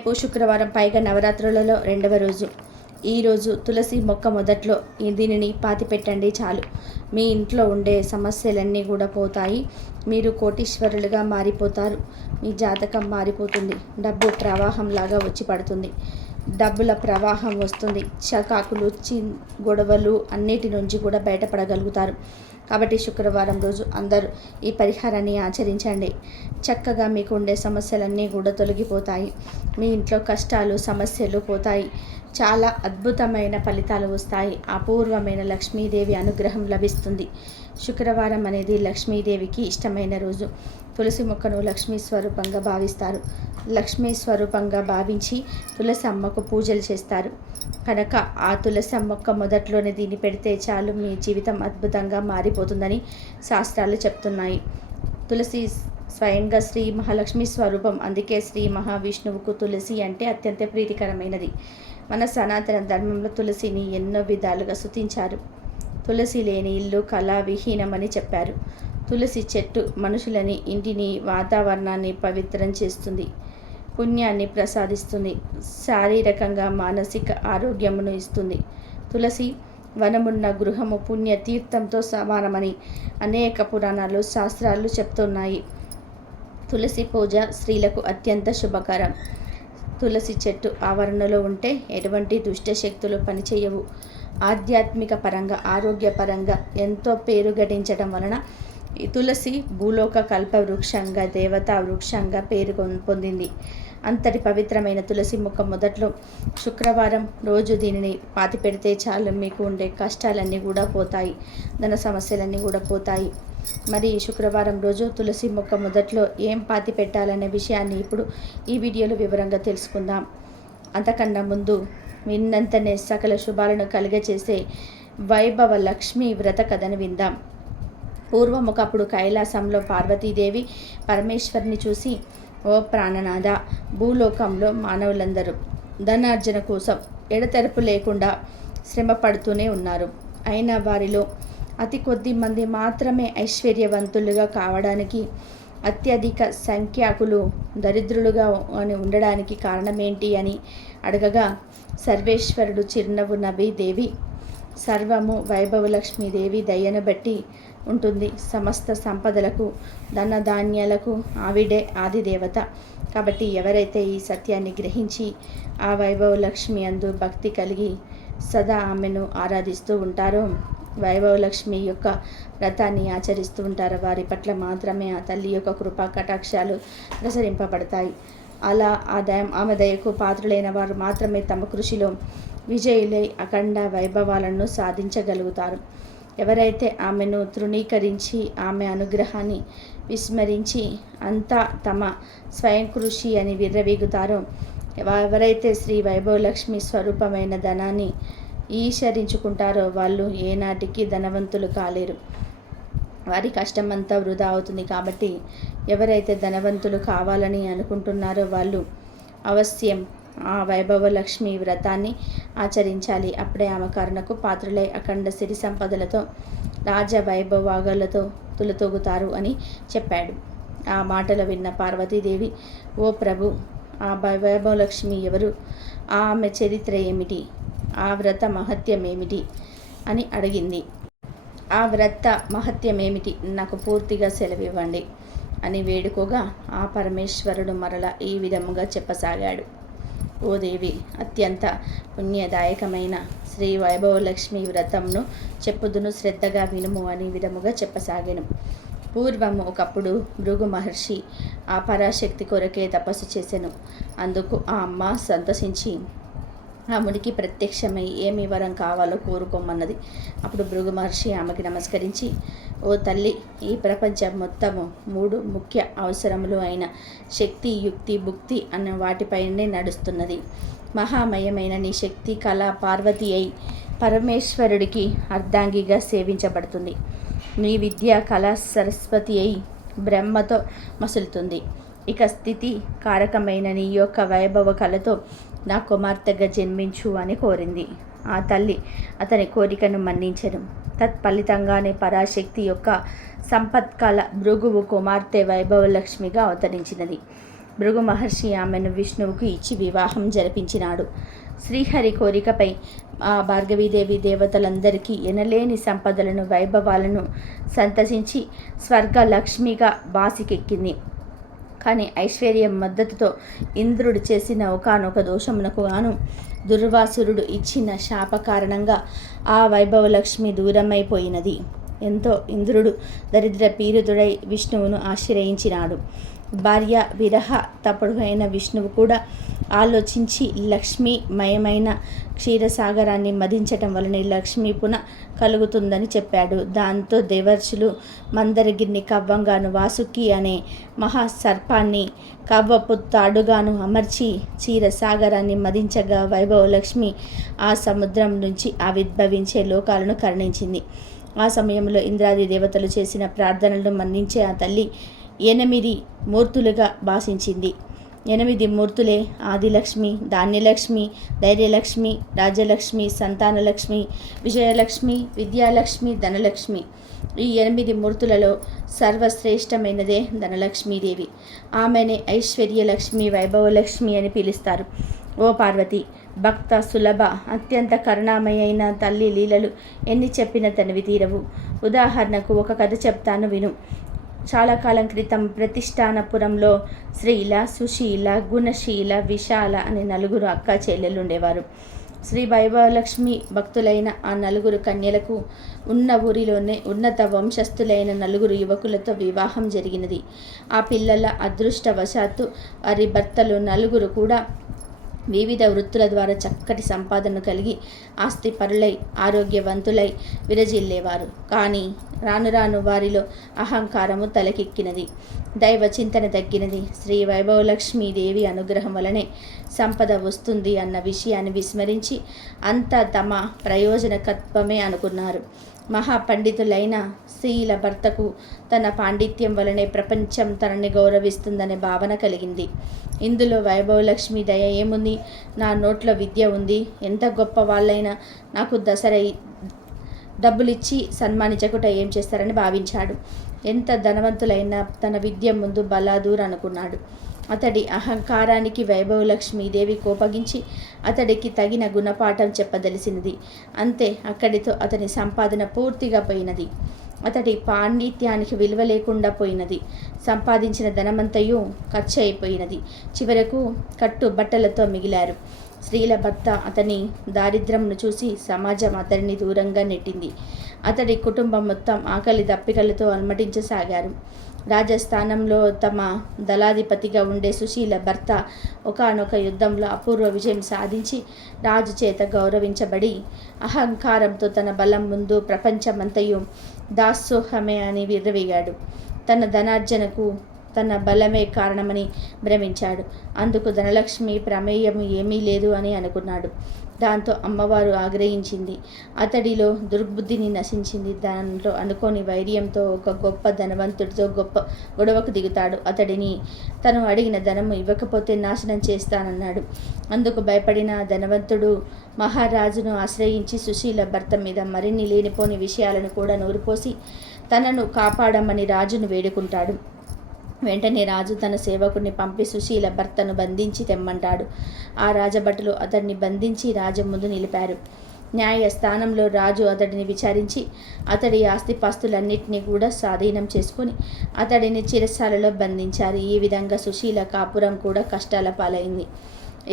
రేపు శుక్రవారం పైగా నవరాత్రులలో రెండవ రోజు. ఈరోజు తులసి మొక్క మొదట్లో దీనిని పాతి పెట్టండి చాలు. మీ ఇంట్లో ఉండే సమస్యలన్నీ కూడా పోతాయి. మీరు కోటీశ్వరులుగా మారిపోతారు. మీ జాతకం మారిపోతుంది. డబ్బు ప్రవాహంలాగా వచ్చి పడుతుంది. డబ్బుల ప్రవాహం వస్తుంది. చకాకులు చి గొడవలు అన్నిటి నుంచి కూడా బయటపడగలుగుతారు. కాబట్టి శుక్రవారం రోజు అందరూ ఈ పరిహారాన్ని ఆచరించండి. చక్కగా మీకు ఉండే సమస్యలన్నీ కూడా తొలగిపోతాయి. మీ ఇంట్లో కష్టాలు సమస్యలు పోతాయి. చాలా అద్భుతమైన ఫలితాలు వస్తాయి. అపూర్వమైన లక్ష్మీదేవి అనుగ్రహం లభిస్తుంది. శుక్రవారం అనేది లక్ష్మీదేవికి ఇష్టమైన రోజు. తులసి మొక్కను లక్ష్మీ స్వరూపంగా భావిస్తారు. లక్ష్మీ స్వరూపంగా భావించి తులసి అమ్మకు పూజలు చేస్తారు. కనుక ఆ తులసి మొక్క మొదట్లోనే దీన్ని పెడితే చాలు మీ జీవితం అద్భుతంగా మారిపోతుందని శాస్త్రాలు చెప్తున్నాయి. తులసి స్వయంగా శ్రీ మహాలక్ష్మి స్వరూపం. అందుకే శ్రీ మహావిష్ణువుకు తులసి అంటే అత్యంత ప్రీతికరమైనది. మన సనాతన ధర్మంలో తులసిని ఎన్నో విధాలుగా శుతించారు తులసి లేని ఇల్లు కళా విహీనమని చెప్పారు. తులసి చెట్టు మనుషులని ఇంటిని వాతావరణాన్ని పవిత్రం చేస్తుంది. పుణ్యాన్ని ప్రసాదిస్తుంది. శారీరకంగా మానసిక ఆరోగ్యమును ఇస్తుంది. తులసి వనమున్న గృహము పుణ్య తీర్థంతో సమానమని అనేక పురాణాలు శాస్త్రాలు చెప్తున్నాయి. తులసి పూజ స్త్రీలకు అత్యంత శుభకరం. తులసి చెట్టు ఆవరణలో ఉంటే ఎటువంటి దుష్ట శక్తులు పనిచేయవు. ఆధ్యాత్మిక పరంగా ఆరోగ్యపరంగా ఎంతో పేరు గడించడం వలన ఈ తులసి భూలోక కల్ప వృక్షంగా దేవతా వృక్షంగా పేరు పొందింది. అంతటి పవిత్రమైన తులసి మొక్క మొదట్లో శుక్రవారం రోజు దీనిని పాతి పెడితే చాలు. మీకు ఉండే కష్టాలన్నీ కూడా పోతాయి. ధన సమస్యలన్నీ కూడా పోతాయి. మరి శుక్రవారం రోజు తులసి మొక్క మొదట్లో ఏం పాతి పెట్టాలనే విషయాన్ని ఇప్పుడు ఈ వీడియోలో వివరంగా తెలుసుకుందాం. అంతకన్నా ముందు విన్నంతనే సకల శుభాలను కలిగచేసే వైభవ లక్ష్మి వ్రత కథను విందాం. పూర్వం ఒకప్పుడు కైలాసంలో పార్వతీదేవి పరమేశ్వరిని చూసి ఓ ప్రాణనాథ భూలోకంలో మానవులందరూ ధనార్జన కోసం ఎడతెరపు లేకుండా శ్రమ పడుతూనే ఉన్నారు. అయినా వారిలో అతి కొద్ది మంది మాత్రమే ఐశ్వర్యవంతులుగా కావడానికి అత్యధిక సంఖ్యాకులు దరిద్రులుగా అని ఉండడానికి కారణమేంటి అని అడగగా సర్వేశ్వరుడు చిరునవ్వు నబి దేవి సర్వము వైభవలక్ష్మీదేవి దయ్యను బట్టి ఉంటుంది. సమస్త సంపదలకు ధనధాన్యాలకు ఆవిడే ఆదిదేవత. కాబట్టి ఎవరైతే ఈ సత్యాన్ని గ్రహించి ఆ వైభవలక్ష్మి అందు భక్తి కలిగి సదా ఆమెను ఆరాధిస్తూ ఉంటారో వైభవలక్ష్మి యొక్క వ్రతాన్ని ఆచరిస్తూ ఉంటారో వారి పట్ల మాత్రమే ఆ తల్లి యొక్క కృపా కటాక్షాలు ప్రసరింపబడతాయి. అలా ఆ దయ ఆమె దయకు పాత్రులైన వారు మాత్రమే తమ కృషిలో విజయులై అఖండ వైభవాలను సాధించగలుగుతారు. ఎవరైతే ఆమెను తృణీకరించి ఆమె అనుగ్రహాన్ని విస్మరించి అంతా తమ స్వయం కృషి అని విర్రవీగుతారో ఎవరైతే శ్రీ వైభవలక్ష్మి స్వరూపమైన ధనాన్ని ఈశ్వరించుకుంటారో వాళ్ళు ఏనాటికి ధనవంతులు కాలేరు. వారి కష్టమంతా వృధా అవుతుంది కాబట్టి ఎవరైతే ధనవంతులు కావాలని అనుకుంటున్నారో వాళ్ళు అవశ్యం ఆ వైభవ లక్ష్మి వ్రతాన్ని ఆచరించాలి. అప్పుడే ఆమె కరుణకు పాత్రులై అఖండ సిరి సంపదలతో రాజ వైభవాగాలతో తులతూగుతారు అని చెప్పాడు. ఆ మాటలు విన్న పార్వతీదేవి ఓ ప్రభు ఆ వైభవలక్ష్మి ఎవరు? ఆమె చరిత్ర ఏమిటి? ఆ వ్రత మహత్యం ఏమిటి అని అడిగింది. ఆ వ్రత మహత్యం ఏమిటి నాకు పూర్తిగా సెలవివ్వండి అని వేడుకోగా ఆ పరమేశ్వరుడు మరల ఈ విధముగా చెప్పసాగాడు. ఓ దేవి అత్యంత పుణ్యదాయకమైన శ్రీ వైభవలక్ష్మి వ్రతంను చెప్పుదును శ్రద్ధగా వినుము అని విధముగా చెప్పసాగాను. పూర్వము ఒకప్పుడు భృగు మహర్షి ఆ పరాశక్తి కొరకే తపస్సు చేసెను. అందుకు ఆ అమ్మ సంతోషించి ఆ మునికి ప్రత్యక్షమై ఏమి వరం కావాలో కోరుకోమన్నది. అప్పుడు భృగు మహర్షి ఆమెకి నమస్కరించి ఓ తల్లి ఈ ప్రపంచం మొత్తము మూడు ముఖ్య అవసరములు అయిన శక్తి యుక్తి భుక్తి అన్న వాటిపైనే నడుస్తున్నది. మహామయమైన నీ శక్తి కళ పార్వతి అయి పరమేశ్వరుడికి అర్ధాంగిగా సేవించబడుతుంది. నీ విద్య కళ సరస్వతి అయి బ్రహ్మతో మసులుతుంది. ఇక స్థితి కారకమైన నీ యొక్క వైభవ కళతో నా కుమార్తెగా జన్మించు అని కోరింది. ఆ తల్లి అతని కోరికను మన్నించను. తత్ఫలితంగానే పరాశక్తి యొక్క సంపత్కాల భృగువు కుమార్తె వైభవలక్ష్మిగా అవతరించినది. భృగు మహర్షి ఆమెను విష్ణువుకు ఇచ్చి వివాహం జరిపించినాడు. శ్రీహరి కోరికపై ఆ భార్గవీదేవి దేవతలందరికీ ఎనలేని సంపదలను వైభవాలను సంతసించి స్వర్గ లక్ష్మిగా బాసికెక్కింది కానీ ఐశ్వర్యం మద్దతుతో ఇంద్రుడు చేసిన ఒకనొక దోషమునకు గాను దుర్వాసురుడు ఇచ్చిన శాప కారణంగా ఆ వైభవలక్ష్మి దూరమైపోయినది. ఎంతో ఇంద్రుడు దరిద్ర పీరుతుడై విష్ణువును ఆశ్రయించినాడు. భార్య విరహ తప్పుడు అయిన విష్ణువు కూడా ఆలోచించి లక్ష్మీమయమైన క్షీరసాగరాన్ని మదించటం వలన లక్ష్మీ పున కలుగుతుందని చెప్పాడు. దాంతో దేవర్షులు మందరగిరిని కవ్వంగాను వాసుకి అనే మహాసర్పాన్ని కవ్వపు తాడుగాను అమర్చి క్షీరసాగరాన్ని మదించగా వైభవలక్ష్మి ఆ సముద్రం నుంచి ఆవిర్భవించే లోకాలను కరుణించింది. ఆ సమయంలో ఇంద్రాది దేవతలు చేసిన ప్రార్థనలను మన్నించే ఆ తల్లి ఎనిమిది మూర్తులుగా భాషించింది. ఎనిమిది మూర్తులే ఆదిలక్ష్మి ధాన్యలక్ష్మి ధైర్యలక్ష్మి రాజ్యలక్ష్మి సంతానలక్ష్మి విజయలక్ష్మి విద్యాలక్ష్మి ధనలక్ష్మి. ఈ ఎనిమిది మూర్తులలో సర్వశ్రేష్టమైనదే ధనలక్ష్మీదేవి. ఆమెనే ఐశ్వర్యలక్ష్మి వైభవలక్ష్మి అని పిలుస్తారు. ఓ పార్వతి భక్త సులభ అత్యంత కరుణామయైన తల్లి లీలలు ఎన్ని చెప్పిన తనవి తీరవు. ఉదాహరణకు ఒక కథ చెప్తాను విను. చాలా కాలం క్రితం ప్రతిష్టానపురంలో శ్రీల సుశీల గుణశీల విశాల అనే నలుగురు అక్క చెల్లెలు ఉండేవారు. శ్రీ వైభవలక్ష్మి భక్తులైన ఆ నలుగురు కన్యలకు ఉన్న ఊరిలోనే ఉన్నత వంశస్థులైన నలుగురు యువకులతో వివాహం జరిగినది. ఆ పిల్లల అదృష్టవశాత్తు వారి భర్తలు నలుగురు కూడా వివిధ వృత్తుల ద్వారా చక్కటి సంపాదన కలిగి ఆస్తి పరులై ఆరోగ్యవంతులై విరజిల్లేవారు. కానీ రాను రాను వారిలో అహంకారము తలకెక్కినది. దైవ చింతన తగ్గినది. శ్రీ వైభవలక్ష్మీదేవి అనుగ్రహం వలనే సంపద వస్తుంది అన్న విషయాన్ని విస్మరించి అంతా తమ ప్రయోజనకత్వమే అనుకున్నారు. మహాపండితులైన శీల భర్తకు తన పాండిత్యం వలనే ప్రపంచం తనని గౌరవిస్తుందనే భావన కలిగింది. ఇందులో వైభవలక్ష్మి దయ ఏముంది? నా నోట్లో విద్య ఉంది. ఎంత గొప్ప వాళ్ళైనా నాకు దసరై డబ్బులిచ్చి సన్మానించకుండా ఏం చేస్తారని భావించాడు. ఎంత ధనవంతులైనా తన విద్య ముందు బలాదూర్ అనుకున్నాడు. అతడి అహంకారానికి వైభవలక్ష్మీదేవి కోపగించి అతడికి తగిన గుణపాఠం చెప్పదలిసినది. అంతే అక్కడితో అతని సంపాదన పూర్తిగా పోయినది. అతడి పాండిత్యానికి విలువ లేకుండా పోయినది. సంపాదించిన ధనమంతయు ఖర్చు అయిపోయినది చివరకు కట్టు బట్టలతో మిగిలారు. స్త్రీల భర్త అతని దారిద్ర్యంను చూసి సమాజం అతడిని దూరంగా నెట్టింది. అతడి కుటుంబం మొత్తం ఆకలి దప్పికలతో అలమటించసాగారు. రాజస్థానంలో తమ దళాధిపతిగా ఉండే సుశీల భర్త ఒకనొక యుద్ధంలో అపూర్వ విజయం సాధించి రాజు చేత గౌరవించబడి అహంకారంతో తన బలం ముందు ప్రపంచమంతయు దాసోహమే అని విర్రవీగాడు. తన ధనార్జనకు తన బలమే కారణమని భ్రమించాడు. అందుకు ధనలక్ష్మి ప్రమేయం ఏమీ లేదు అని అనుకున్నాడు. దాంతో అమ్మవారు ఆగ్రహించింది. అతడిలో దుర్బుద్ధిని నశించింది. దాంట్లో అనుకోని వైర్యంతో ఒక గొప్ప ధనవంతుడితో గొప్ప గొడవకు దిగుతాడు. అతడిని తను అడిగిన ధనము ఇవ్వకపోతే నాశనం చేస్తానన్నాడు. అందుకు భయపడిన ధనవంతుడు మహారాజును ఆశ్రయించి సుశీల భర్త మీద మరిన్ని లేనిపోని విషయాలను కూడా నూరిపోసి తనను కాపాడమని రాజును వేడుకుంటాడు. వెంటనే రాజు తన సేవకుని పంపి సుశీల భర్తను బంధించి తెమ్మంటాడు. ఆ రాజభటులు అతడిని బంధించి రాజు ముందు నిలిపారు. న్యాయస్థానంలో రాజు అతడిని విచారించి అతడి ఆస్తిపాస్తులన్నింటినీ కూడా స్వాధీనం చేసుకుని అతడిని చిరసాలలో బంధించారు. ఈ విధంగా సుశీల కాపురం కూడా కష్టాల పాలైంది.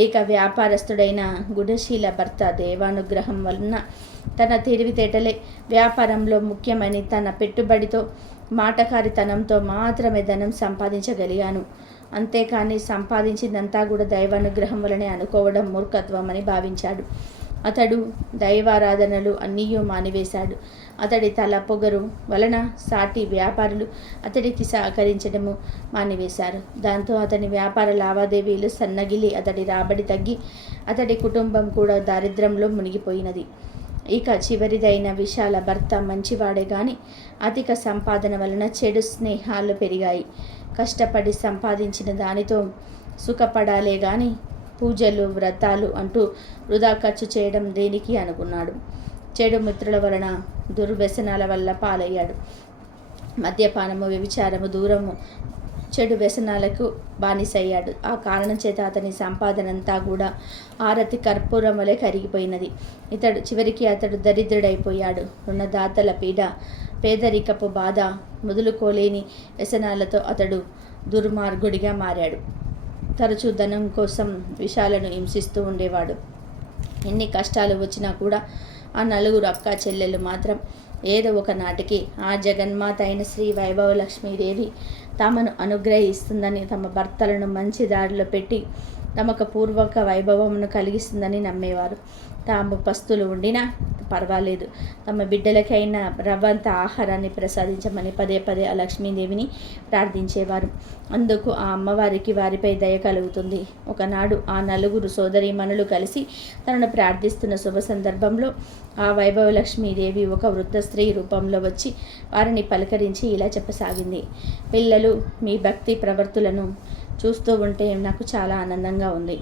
ఇక వ్యాపారస్తుడైన గుణశీల భర్త దేవానుగ్రహం వలన తన తెలివితేటలే వ్యాపారంలో ముఖ్యమని తన పెట్టుబడితో మాటకారితనంతో మాత్రమే ధనం సంపాదించగలిగాను. అంతేకాని సంపాదించిందంతా కూడా దైవానుగ్రహం వలనే అనుకోవడం మూర్ఖత్వం అని భావించాడు. అతడు దైవారాధనలు అన్నీయూ మానివేశాడు. అతడి తల పొగరు వలన సాటి వ్యాపారులు అతడికి సహకరించడము మానివేశారు. దాంతో అతని వ్యాపార లావాదేవీలు సన్నగిలి అతడి రాబడి తగ్గి అతడి కుటుంబం కూడా దారిద్రంలో మునిగిపోయినది. ఇక చివరిదైన విశాల భర్త మంచివాడే కానీ అధిక సంపాదన వలన చెడు స్నేహాలు పెరిగాయి. కష్టపడి సంపాదించిన దానితో సుఖపడాలే గాని పూజలు వ్రతాలు అంటూ వృధా ఖర్చు చేయడం దేనికి అనుకున్నాడు. చెడు మిత్రుల వలన దుర్వ్యసనాల వల్ల పాలయ్యాడు. మద్యపానము వ్యభిచారము దూరము చెడు వ్యసనాలకు బానిసయ్యాడు. ఆ కారణం చేత అతని సంపాదనంతా కూడా ఆరతి కర్పూరం వలె కరిగిపోయినది. ఇతడు చివరికి అతడు దరిద్రుడైపోయాడు. రుణదాతల పీడ పేదరికపు బాధ మొదలుకోలేని వ్యసనాలతో అతడు దుర్మార్గుడిగా మారాడు. తరచూ ధనం కోసం విషాలను హింసిస్తూ ఉండేవాడు. ఎన్ని కష్టాలు వచ్చినా కూడా ఆ నలుగురు అక్క చెల్లెలు మాత్రం ఏదో ఒక నాటికి ఆ జగన్మాత అయిన శ్రీ వైభవ లక్ష్మీదేవి తమను అనుగ్రహిస్తుందని తమ భర్తలను మంచి దారిలో పెట్టి తమకు పూర్వక వైభవమును కలిగిస్తుందని నమ్మేవారు. తాము పస్తులు ఉండినా పర్వాలేదు. తమ బిడ్డలకైనా రవ్వంత ఆహారాన్ని ప్రసాదించమని పదే పదే ఆ లక్ష్మీదేవిని ప్రార్థించేవారు. అందుకు ఆ అమ్మవారికి వారిపై దయ కలుగుతుంది. ఒకనాడు ఆ నలుగురు సోదరీమణులు కలిసి తనను ప్రార్థిస్తున్న శుభ సందర్భంలో ఆ వైభవ లక్ష్మీదేవి ఒక వృద్ధ స్త్రీ రూపంలో వచ్చి వారిని పలకరించి ఇలా చెప్పసాగింది. పిల్లలు మీ భక్తి ప్రవర్తులను చూస్తూ ఉంటే నాకు చాలా ఆనందంగా ఉంది.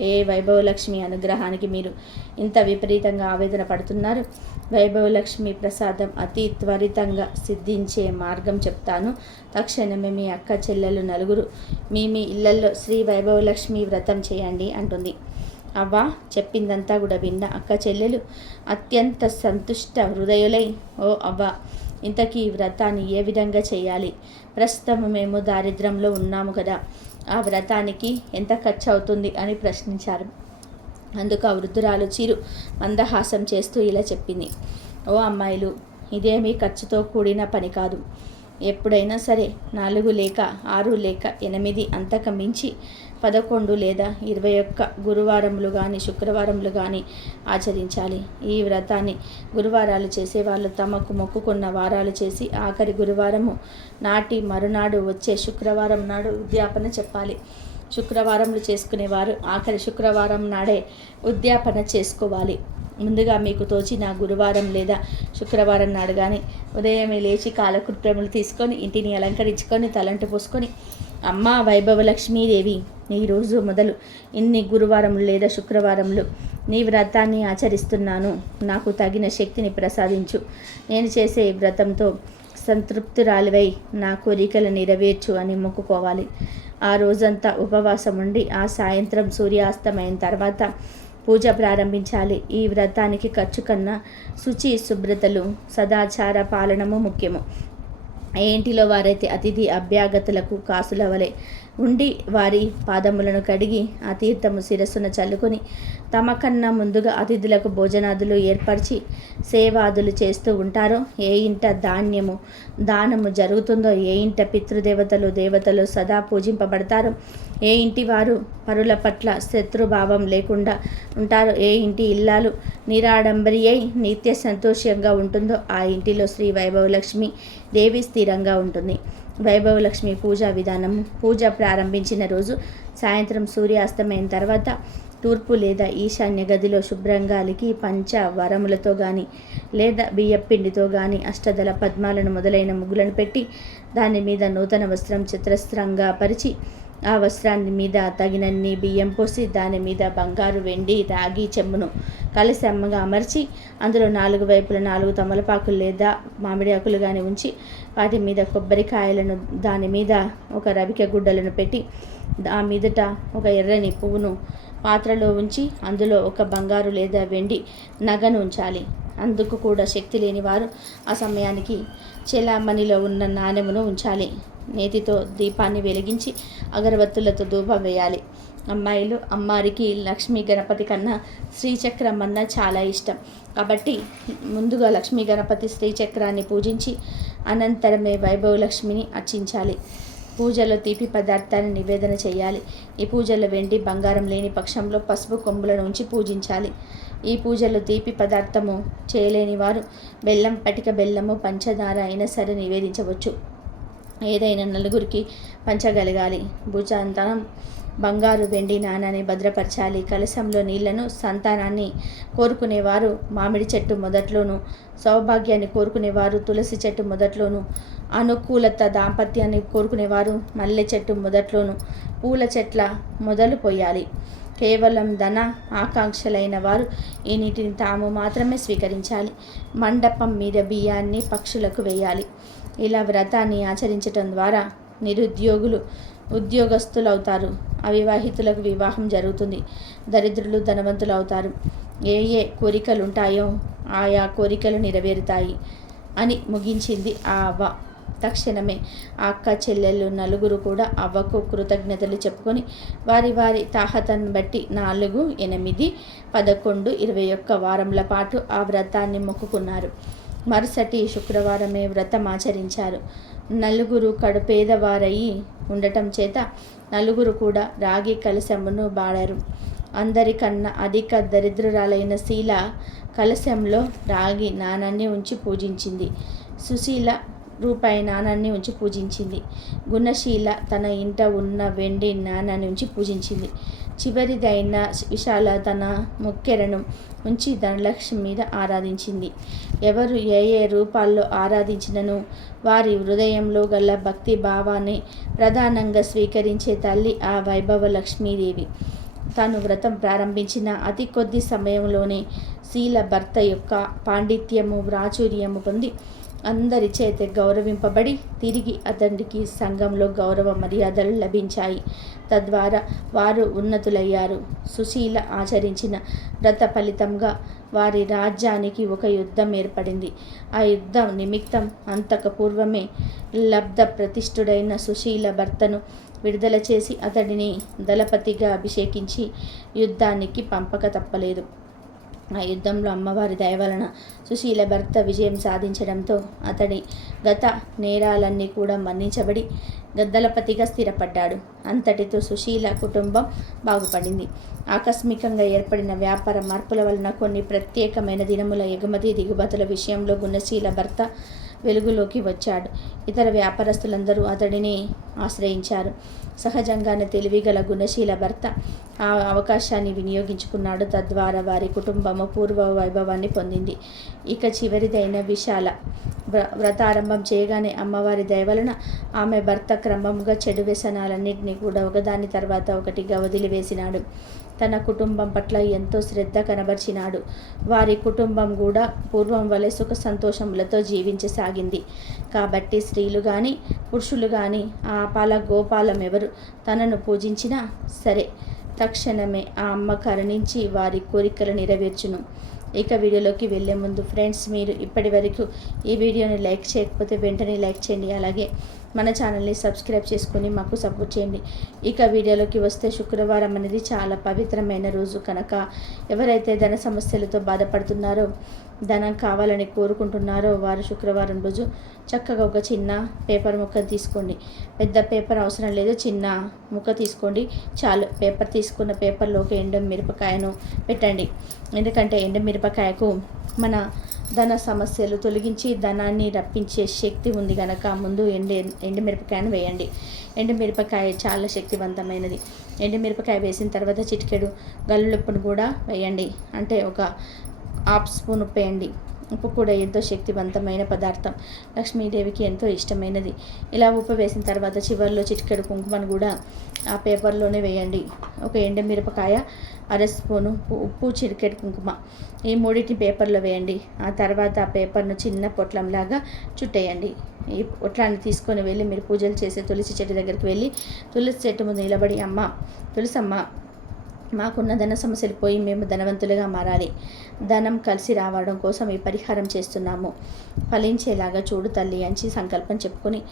ఏ వైభవలక్ష్మి అనుగ్రహానికి మీరు ఇంత విపరీతంగా ఆవేదన పడుతున్నారు? వైభవలక్ష్మి ప్రసాదం అతి త్వరితంగా సిద్ధించే మార్గం చెప్తాను. తక్షణమే మీ అక్క చెల్లెలు నలుగురు మీ మీ ఇళ్ళలో శ్రీ వైభవలక్ష్మి వ్రతం చేయండి అంటుంది. అవ్వా చెప్పిందంతా కూడా విన్న అక్క చెల్లెలు అత్యంత సంతుష్ట హృదయులై ఓ అవ్వ ఇంతకీ ఈ వ్రతాన్ని ఏ విధంగా చేయాలి? ప్రస్తుతం మేము దారిద్రంలో ఉన్నాము కదా. ఆ వ్రతానికి ఎంత ఖర్చు అవుతుంది అని ప్రశ్నించారు. అందుకు ఆ వృద్ధురాలు చిరు మందహాసం చేస్తూ ఇలా చెప్పింది. ఓ అమ్మాయిలు ఇదేమీ ఖర్చుతో కూడిన పని కాదు. ఎప్పుడైనా సరే నాలుగు లేక ఆరు లేక ఎనిమిది అంతకు మించి పదకొండు లేదా ఇరవై ఒక్క గురువారములు కానీ శుక్రవారములు కానీ ఆచరించాలి. ఈ వ్రతాన్ని గురువారాలు చేసేవాళ్ళు తమకు మొక్కుకున్న వారాలు చేసి ఆఖరి గురువారము నాటి మరునాడు వచ్చే శుక్రవారం నాడు ఉద్యాపన చెప్పాలి. శుక్రవారంలు చేసుకునేవారు ఆఖరి శుక్రవారం నాడే ఉద్యాపన చేసుకోవాలి. ముందుగా మీకు తోచిన గురువారం లేదా శుక్రవారం నాడు కానీ ఉదయమే లేచి కాలకృత్యములు తీసుకొని ఇంటిని అలంకరించుకొని తలంటు పోసుకొని అమ్మ వైభవ లక్ష్మీదేవి ఈరోజు మొదలు. ఇన్ని గురువారములు లేదా శుక్రవారములు నీ వ్రతాన్ని ఆచరిస్తున్నాను. నాకు తగిన శక్తిని ప్రసాదించు. నేను చేసే వ్రతంతో సంతృప్తురాలివై నా కోరికలు నెరవేర్చు అని మొక్కుకోవాలి. ఆ రోజంతా ఉపవాసం ఉండి ఆ సాయంత్రం సూర్యాస్తమైన తర్వాత పూజ ప్రారంభించాలి. ఈ వ్రతానికి ఖర్చు కన్నా శుచి శుభ్రతలు సదాచార పాలనము ముఖ్యము. ఏ ఇంటిలో వారైతే అతిథి అభ్యాగతులకు కాసుల వలె ఉండి వారి పాదములను కడిగి ఆ తీర్థము శిరస్సున చల్లుకొని తమ కన్నా ముందుగా అతిథులకు భోజనాదులు ఏర్పరిచి సేవాదులు చేస్తూ ఉంటారో ఏ ఇంట ధాన్యము దానము జరుగుతుందో ఏ ఇంట పితృదేవతలు దేవతలు సదా పూజింపబడతారో ఏ ఇంటి వారు పరుల పట్ల శత్రుభావం లేకుండా ఉంటారో ఏ ఇంటి ఇల్లాలు నిరాడంబరి అయి నిత్య సంతోషంగా ఉంటుందో ఆ ఇంటిలో శ్రీ వైభవలక్ష్మి దేవి స్థిరంగా ఉంటుంది. వైభవలక్ష్మి పూజా విధానం పూజ ప్రారంభించిన రోజు సాయంత్రం సూర్యాస్తమైన తర్వాత తూర్పు లేదా ఈశాన్య గదిలో శుభ్రంగా అలికి పంచ వరములతో కానీ లేదా బియ్యపిండితో కానీ అష్టదళ పద్మాలను మొదలైన ముగ్గులను పెట్టి దాని మీద నూతన వస్త్రం చిత్రస్త్రంగా పరిచి ఆ వస్త్రాన్ని మీద తగినన్ని బియ్యం పోసి దాని మీద బంగారు వెండి రాగి చెమ్మును కలిసి అమ్మగా అమర్చి అందులో నాలుగు వైపుల నాలుగు తమలపాకులు లేదా మామిడి ఆకులు కానీ ఉంచి వాటి మీద కొబ్బరికాయలను దాని మీద ఒక రవిక గుడ్డలను పెట్టి ఆ మీదట ఒక ఎర్రని పువ్వును పాత్రలో ఉంచి అందులో ఒక బంగారు లేదా వెండి నగను ఉంచాలి. అందుకు కూడా శక్తి లేని వారు ఆ సమయానికి చెలామణిలో ఉన్న నాణెమును ఉంచాలి. నేతితో దీపాన్ని వెలిగించి అగరబత్తులతో ధూపం వేయాలి. అమ్మాయిలు అమ్మారికి లక్ష్మీ గణపతి కన్నా శ్రీచక్రం అన్న చాలా ఇష్టం. కాబట్టి ముందుగా లక్ష్మీ గణపతి శ్రీచక్రాన్ని పూజించి అనంతరమే వైభవ లక్ష్మిని అర్చించాలి. పూజలో తీపి పదార్థాన్ని నివేదన చేయాలి. ఈ పూజలో వెండి బంగారం లేని పక్షంలో పసుపు కొమ్ములను ఉంచి పూజించాలి. ఈ పూజలో తీపి పదార్థము చేయలేని వారు బెల్లం పటిక బెల్లము పంచదార అయినా సరే నివేదించవచ్చు. ఏదైనా నలుగురికి పంచగలగాలి. భుజాంతరం బంగారు వెండి నాణాన్ని భద్రపరచాలి. కలశంలో నీళ్ళను సంతానాన్ని కోరుకునేవారు మామిడి చెట్టు మొదట్లోనూ సౌభాగ్యాన్ని కోరుకునేవారు తులసి చెట్టు మొదట్లోనూ అనుకూలత దాంపత్యాన్ని కోరుకునేవారు మల్లె చెట్టు మొదట్లోనూ పూల చెట్ల మొదలు పోయాలి. కేవలం ధన ఆకాంక్షలైన వారు ఈ నీటిని తాము మాత్రమే స్వీకరించాలి. మండపం మీద బియ్యాన్ని పక్షులకు వేయాలి. ఇలా వ్రతాన్ని ఆచరించటం ద్వారా నిరుద్యోగులు ఉద్యోగస్తులు అవుతారు అవివాహితులకు వివాహం జరుగుతుంది. దరిద్రులు ధనవంతులు అవుతారు ఏ ఏ కోరికలు ఉంటాయో ఆయా కోరికలు నెరవేరుతాయి అని ముగించింది ఆ అవ్వ. తక్షణమే ఆ అక్క చెల్లెళ్ళు నలుగురు కూడా అవ్వకు కృతజ్ఞతలు చెప్పుకొని వారి వారి తాహతను బట్టి నాలుగు ఎనిమిది పదకొండు ఇరవై ఒక్క వారముల పాటు ఆ వ్రతాన్ని మొక్కుకున్నారు. మరుసటి శుక్రవారమే వ్రతం ఆచరించారు. నలుగురు కడు పేదవారయి ఉండటం చేత నలుగురు కూడా రాగి కలశమును బాడారు. అందరికన్నా అధిక దరిద్రురాలైన శీల కలశంలో రాగి నాణాన్ని ఉంచి పూజించింది. సుశీల రూపాయి నాణాన్ని ఉంచి పూజించింది. గుణశీల తన ఇంట ఉన్న వెండి నాణాన్ని ఉంచి పూజించింది. చివరిదైన విశాల తన ముక్కెరను ఉంచి ధనలక్ష్మి మీద ఆరాధించింది. ఎవరు ఏ ఏ రూపాల్లో ఆరాధించినను వారి హృదయంలో గల భక్తి భావాన్ని ప్రధానంగా స్వీకరించే తల్లి ఆ వైభవ లక్ష్మీదేవి. తాను వ్రతం ప్రారంభించిన అతి కొద్ది సమయంలోనే శీల భర్త యొక్క పాండిత్యము ప్రాచుర్యము పొంది అందరి చేత గౌరవింపబడి తిరిగి అతనికి సంఘంలో గౌరవ మర్యాదలు లభించాయి. తద్వారా వారు ఉన్నతులయ్యారు. సుశీల ఆచరించిన వ్రత ఫలితంగా వారి రాజ్యానికి ఒక యుద్ధం ఏర్పడింది. ఆ యుద్ధం నిమిత్తం అంతకు పూర్వమే లబ్ధ ప్రతిష్ఠుడైన సుశీల భర్తను విడుదల చేసి అతడిని దళపతిగా అభిషేకించి యుద్ధానికి పంపక తప్పలేదు. ఆ యుద్ధంలో అమ్మవారి దయ వలన సుశీల భర్త విజయం సాధించడంతో అతడి గత నేరాలన్నీ కూడా మన్నించబడి గద్దలపతిగా స్థిరపడ్డాడు. అంతటితో సుశీల కుటుంబం బాగుపడింది. ఆకస్మికంగా ఏర్పడిన వ్యాపార మార్పుల వలన కొన్ని ప్రత్యేకమైన దినముల ఎగుమతి దిగుమతుల విషయంలో గుణశీల భర్త వెలుగులోకి వచ్చాడు. ఇతర వ్యాపారస్తులందరూ అతడిని ఆశ్రయించారు. సహజంగానే తెలివిగల గుణశీల భర్త ఆ అవకాశాన్ని వినియోగించుకున్నాడు. తద్వారా వారి కుటుంబము పూర్వ వైభవాన్ని పొందింది. ఇక చివరిదైన విశాల వ్రతారంభం చేయగానే అమ్మవారి దయవలన ఆమె భర్త క్రమంగా చెడు వ్యసనాలన్నింటినీ కూడా ఒకదాని తర్వాత ఒకటిగా వదిలివేసినాడు. తన కుటుంబం పట్ల ఎంతో శ్రద్ధ కనబరిచినాడు. వారి కుటుంబం కూడా పూర్వం వలె సుఖ సంతోషములతో జీవించసాగింది. కాబట్టి స్త్రీలు కానీ పురుషులు కానీ ఆ పాల గోపాలం ఎవరు తనను పూజించినా సరే తక్షణమే ఆ అమ్మ కరుణించి వారి కోరికలు నెరవేర్చును. ఇక వీడియోలోకి వెళ్ళే ముందు ఫ్రెండ్స్ మీరు ఇప్పటి వరకు ఈ వీడియోని లైక్ చేయకపోతే వెంటనే లైక్ చేయండి. అలాగే మన ఛానల్ని సబ్స్క్రైబ్ చేసుకొని మాకు సపోర్ట్ చేయండి. ఇక వీడియోలోకి వస్తే శుక్రవారం అనేది చాలా పవిత్రమైన రోజు కనుక ఎవరైతే ధన సమస్యలతో బాధపడుతున్నారో ధనం కావాలని కోరుకుంటున్నారో వారు శుక్రవారం రోజు చక్కగా ఒక చిన్న పేపర్ ముక్క తీసుకోండి. పెద్ద పేపర్ అవసరం లేదు చిన్న ముక్క తీసుకోండి. చాలు పేపర్ తీసుకున్న పేపర్లో ఒక ఎండు మిరపకాయను పెట్టండి. ఎందుకంటే ఎండు మిరపకాయకు మన ధన సమస్యలు తొలగించి ధనాన్ని రప్పించే శక్తి ఉంది కనుక ముందు ఎండి ఎండుమిరపకాయను వేయండి. ఎండుమిరపకాయ చాలా శక్తివంతమైనది. ఎండుమిరపకాయ వేసిన తర్వాత చిటికెడు గల్లుప్పును కూడా వేయండి. అంటే ఒక హాఫ్ స్పూన్ ఉప్పు వేయండి. ఉప్పు కూడా ఎంతో శక్తివంతమైన పదార్థం. లక్ష్మీదేవికి ఎంతో ఇష్టమైనది. ఇలా ఉప్పు వేసిన తర్వాత చివరిలో చిటికెడు కుంకుమను కూడా ఆ పేపర్లోనే వేయండి. ఒక ఎండమిరపకాయ అర స్పూను ఉప్పు చిటికెడు కుంకుమ. ఈ మూడింటిని పేపర్లో వేయండి. ఆ తర్వాత ఆ పేపర్ను చిన్న పొట్లంలాగా చుట్టేయండి. ఈ పొట్లాన్ని తీసుకొని వెళ్ళి మీరు పూజలు చేసే తులసి చెట్టు దగ్గరికి వెళ్ళి తులసి చెట్టు ముందు నిలబడి అమ్మ తులసమ్మ మాకున్న ధన సమస్యలు పోయి మేము ధనవంతులుగా మారాలి. ధనం కలిసి రావడం కోసం ఈ పరిహారం చేస్తున్నాము. ఫలించేలాగా చూడు తల్లి అని సంకల్పం చెప్పుకొని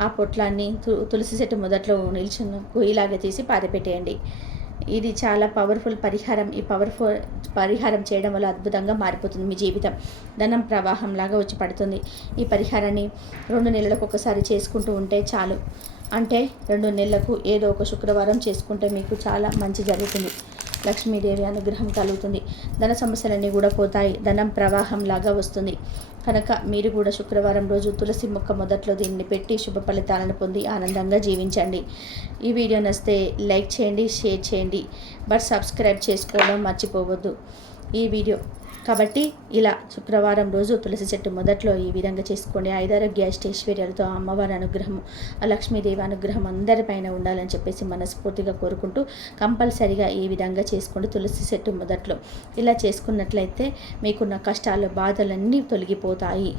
ఆ పొట్లాన్ని తులసి చెట్టు మొదట్లో నిల్చున్న గుయ్యిలాగా తీసి పారిపెట్టేయండి ఇది చాలా పవర్ఫుల్ పరిహారం. ఈ పవర్ఫుల్ పరిహారం చేయడం వల్ల అద్భుతంగా మారిపోతుంది మీ జీవితం. ధనం ప్రవాహంలాగా వచ్చి పడుతుంది. ఈ పరిహారాన్ని రెండు నెలలకు ఒకసారి చేసుకుంటూ ఉంటే చాలు. అంటే రెండు నెలలకు ఏదో ఒక శుక్రవారం చేసుకుంటే మీకు చాలా మంచి జరుగుతుంది. లక్ష్మీదేవి అనుగ్రహం కలుగుతుంది. ధన సమస్యలన్నీ కూడా పోతాయి. ధనం ప్రవాహం లాగా వస్తుంది. కనుక మీరు కూడా శుక్రవారం రోజు తులసి మొక్క మొదట్లో దీన్ని పెట్టి శుభ ఫలితాలను పొంది ఆనందంగా జీవించండి. ఈ వీడియో నస్తే లైక్ చేయండి షేర్ చేయండి. బట్ సబ్స్క్రైబ్ చేసుకోవడం మర్చిపోవద్దు. ఈ వీడియో కాబట్టి ఇలా శుక్రవారం రోజు తులసి చెట్టు మొదట్లో ఈ విధంగా చేసుకోండి. ఐదారోగ్య అష్టైశ్వర్యాలతో అమ్మవారి అనుగ్రహం ఆ లక్ష్మీదేవి అనుగ్రహం అందరిపైన ఉండాలని చెప్పేసి మనస్ఫూర్తిగా కోరుకుంటూ కంపల్సరిగా ఈ విధంగా చేసుకోండి తులసి చెట్టు మొదట్లో. ఇలా చేసుకున్నట్లయితే మీకున్న కష్టాలు బాధలన్నీ తొలగిపోతాయి.